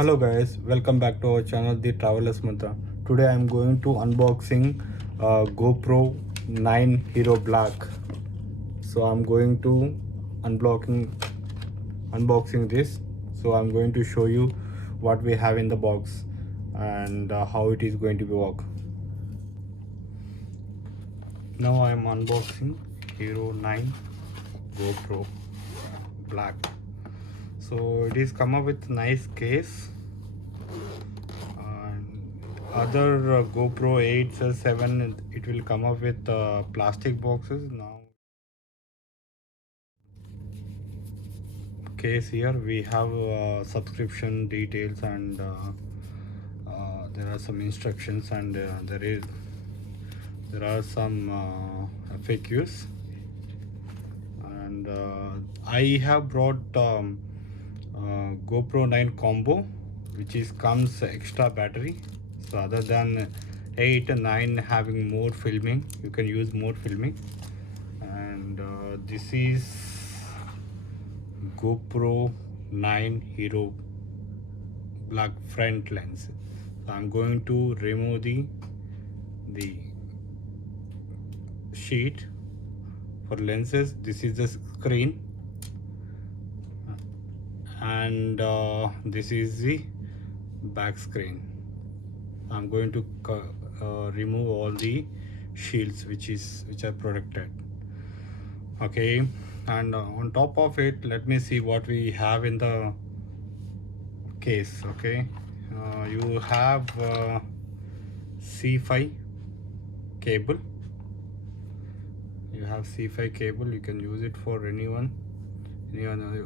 Hello guys, welcome back to our channel The Travelers Mantra. Today I am going to unboxing GoPro 9 Hero Black. So I'm going to unboxing this. So I'm going to show you what we have in the box and how it is going to be work. Now I am unboxing Hero 9 GoPro Black. So it is come up with nice case. Other GoPro 8 or 7 it will come up with plastic boxes. Now case here we have subscription details and there are some instructions and there are some FAQs and I have brought GoPro 9 combo which is comes extra battery. So other than 8 and 9 having more filming, you can use more filming. And this is GoPro 9 Hero Black front lens. So I'm going to remove the sheet for lenses. This is the screen and this is the back screen. I'm going to remove all the shields which are protected. Okay, and on top of it, let me see what we have in the case. Okay, you have C5 cable. You have C5 cable. You can use it for any other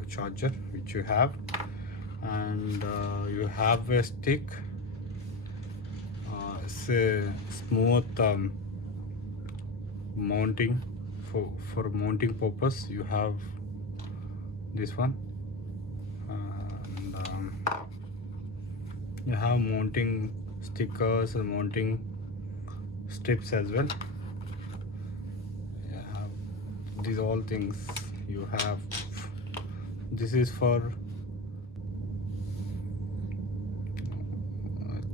charger which you have, and you have a stick. It's a smooth mounting for mounting purpose. You have this one and you have mounting stickers and mounting strips as well. You have these all things. You have this is for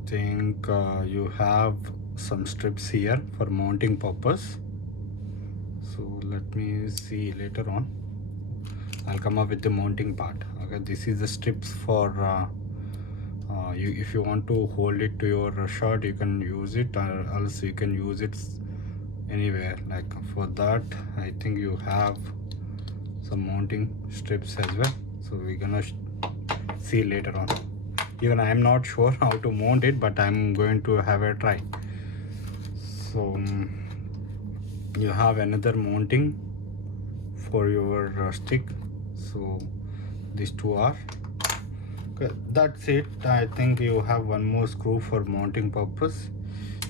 think you have some strips here for mounting purpose. So let me see later on. I'll come up with the mounting part. Okay, this is the strips for if you want to hold it to your shirt, you can use it, or else you can use it anywhere. Like for that, I think you have some mounting strips as well. So we're gonna see later on. Even I am not sure how to mount it, but I'm going to have a try. So you have another mounting for your stick. So these two are okay, that's it. I think you have one more screw for mounting purpose.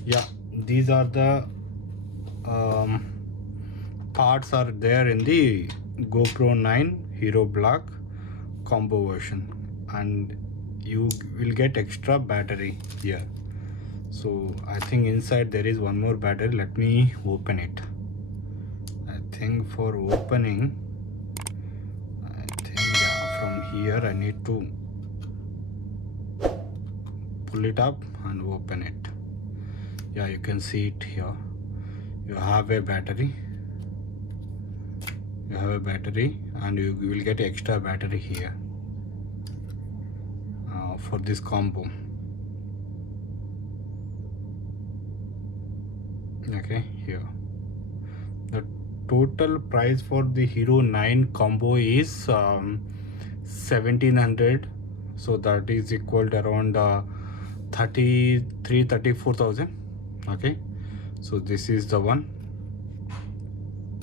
Yeah, these are the parts are there in the GoPro 9 Hero Black combo version, and you will get extra battery here. So I think inside there is one more battery. Let me open it. I think for opening, from here I need to pull it up and open it. Yeah, you can see it here. You have a battery. You have a battery and you will get extra battery here for this combo. Okay, here the total price for the Hero 9 combo is 1700. So that is equal to around 34,000. Okay, so this is the one.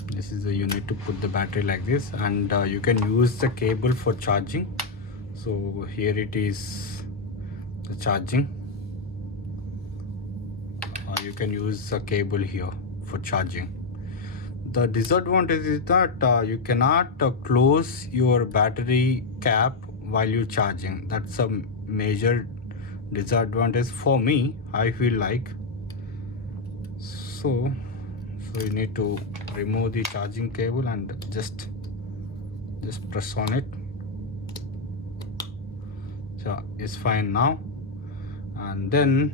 This is the, you need to put the battery like this, and you can use the cable for charging. So here it is, the charging. You can use a cable here for charging. The disadvantage is that you cannot close your battery cap while you're charging. That's a major disadvantage for me, I feel like. So you need to remove the charging cable and just press on it. is fine now. And then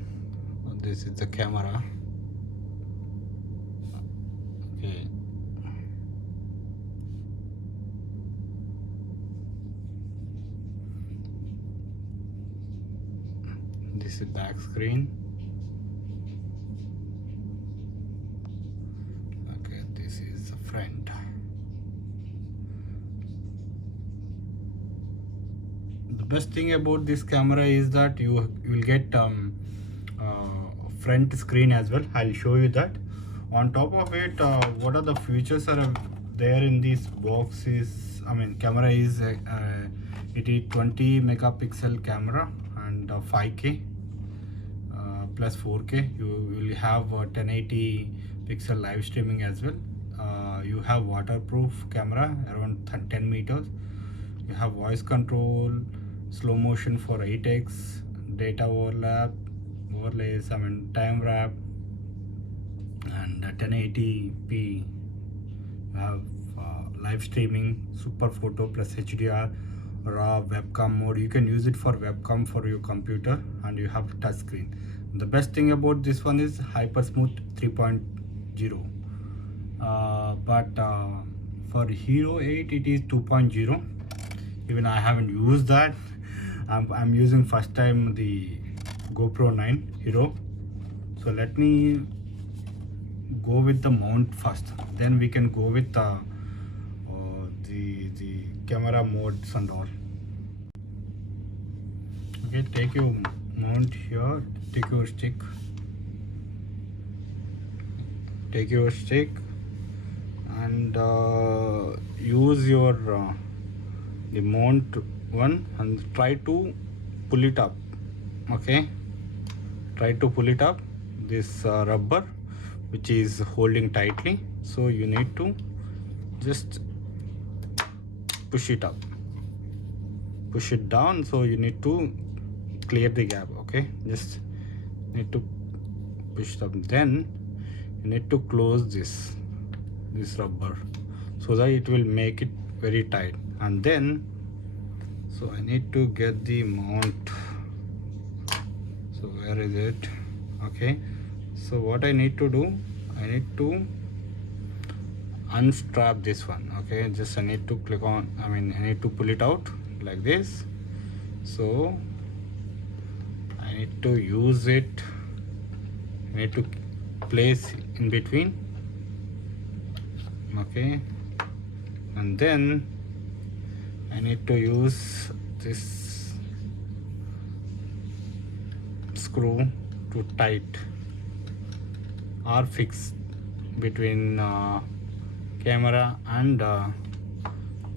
this is the camera. Okay, this is back screen. Okay, this is the front. The best thing about this camera is that you will get front screen as well. I'll show you that. On top of it, what are the features are there in this box is, camera is it is 20 megapixel camera and 5K plus 4K. You will have 1080 pixel live streaming as well. You have waterproof camera around 10 meters. You have voice control, slow motion for 8x, data overlays, time wrap, and 1080p. You have live streaming, super photo plus HDR, raw webcam mode. You can use it for webcam for your computer, and you have touch screen. The best thing about this one is HyperSmooth 3.0, but for Hero 8 it is 2.0. Even I haven't used that. I'm using first time the GoPro 9 Hero. So let me go with the mount first, then we can go with the camera modes and all. Okay, take your mount here, take your stick and use your the mount one and try to pull it up. Okay, try to pull it up, this rubber which is holding tightly, so you need to just push it up, push it down, so you need to clear the gap. Okay, just need to push it up, then you need to close this rubber so that it will make it very tight. And then so I need to get the mount. So where is it? Okay, so what I need to do, I need to unstrap this one. Okay, just I need to click on, I need to pull it out like this. So I need to use it, I need to place in between. Okay, and then I need to use this screw to tight or fix between camera and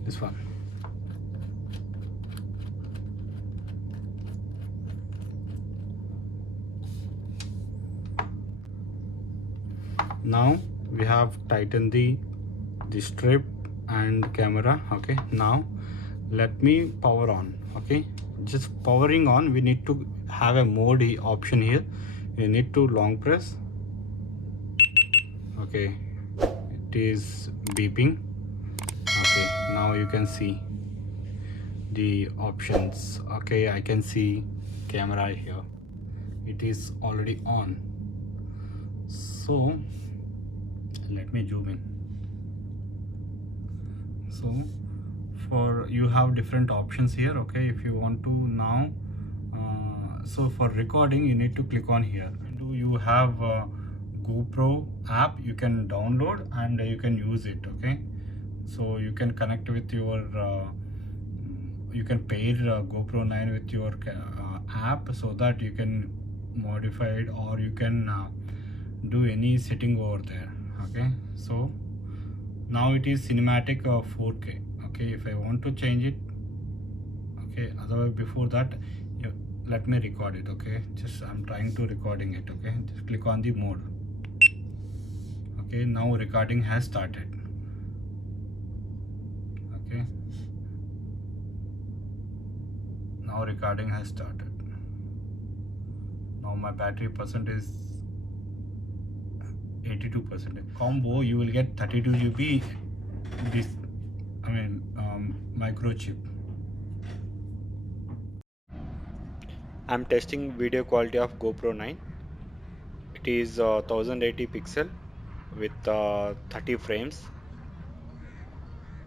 this one. Now we have tightened the strip and camera. Okay, now let me power on. Okay, just powering on, we need to have a mode option here. You need to long press. Okay, it is beeping. Okay, now you can see the options. Okay, I can see camera here, it is already on. So let me zoom in. So for you have different options here. Okay, if you want to now so for recording you need to click on here. Do you have a GoPro app? You can download and you can use it. Okay, so you can connect with your you can pair GoPro 9 with your app, so that you can modify it or you can do any setting over there. Okay, so now it is cinematic 4K. Okay, if I want to change it, okay, otherwise before that let me record it. Okay, just I'm trying to recording it. Okay, just click on the mode. Okay, now recording has started. Okay, now recording has started. Now my battery percent is 82%. Combo you will get 32 GB this microchip. I'm testing video quality of GoPro 9. It is 1080 pixel with 30 frames.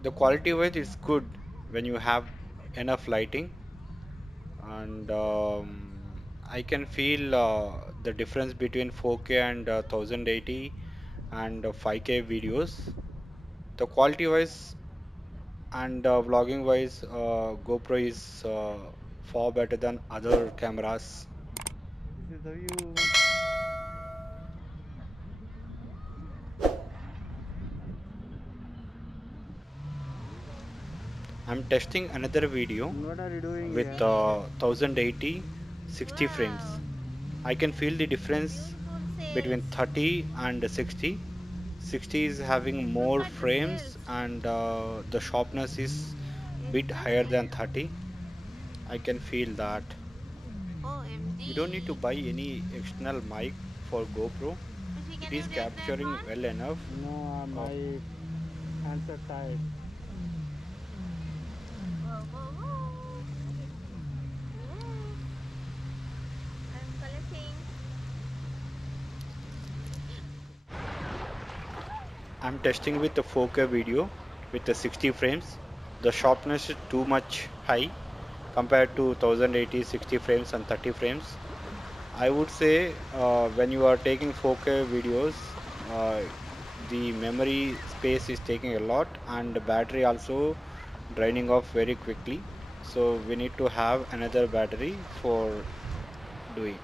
The quality wise is good when you have enough lighting, and I can feel the difference between 4K and 1080 and 5K videos. The quality wise and vlogging wise, GoPro is far better than other cameras. This is the view. I'm testing another video What are you doing with here? 1080 60 frames. Wow, I can feel the difference beautiful between sails. 30 and 60. 60 is having Look more at the frames sails. and the sharpness is bit higher Exactly. than 30. I can feel that. You don't need to OMG. buy any external mic for GoPro. Rishi, It can you is take that capturing one? well enough. No, Uh, my hands are tied. Whoa, whoa, whoa. Yes, I'm collecting. I'm testing with the 4K video with the 60 frames. The sharpness is too much high compared to 1080 60 frames and 30 frames. I would say when you are taking 4K videos, uh, the memory space is taking a lot and the battery also draining off very quickly. So we need to have another battery for doing.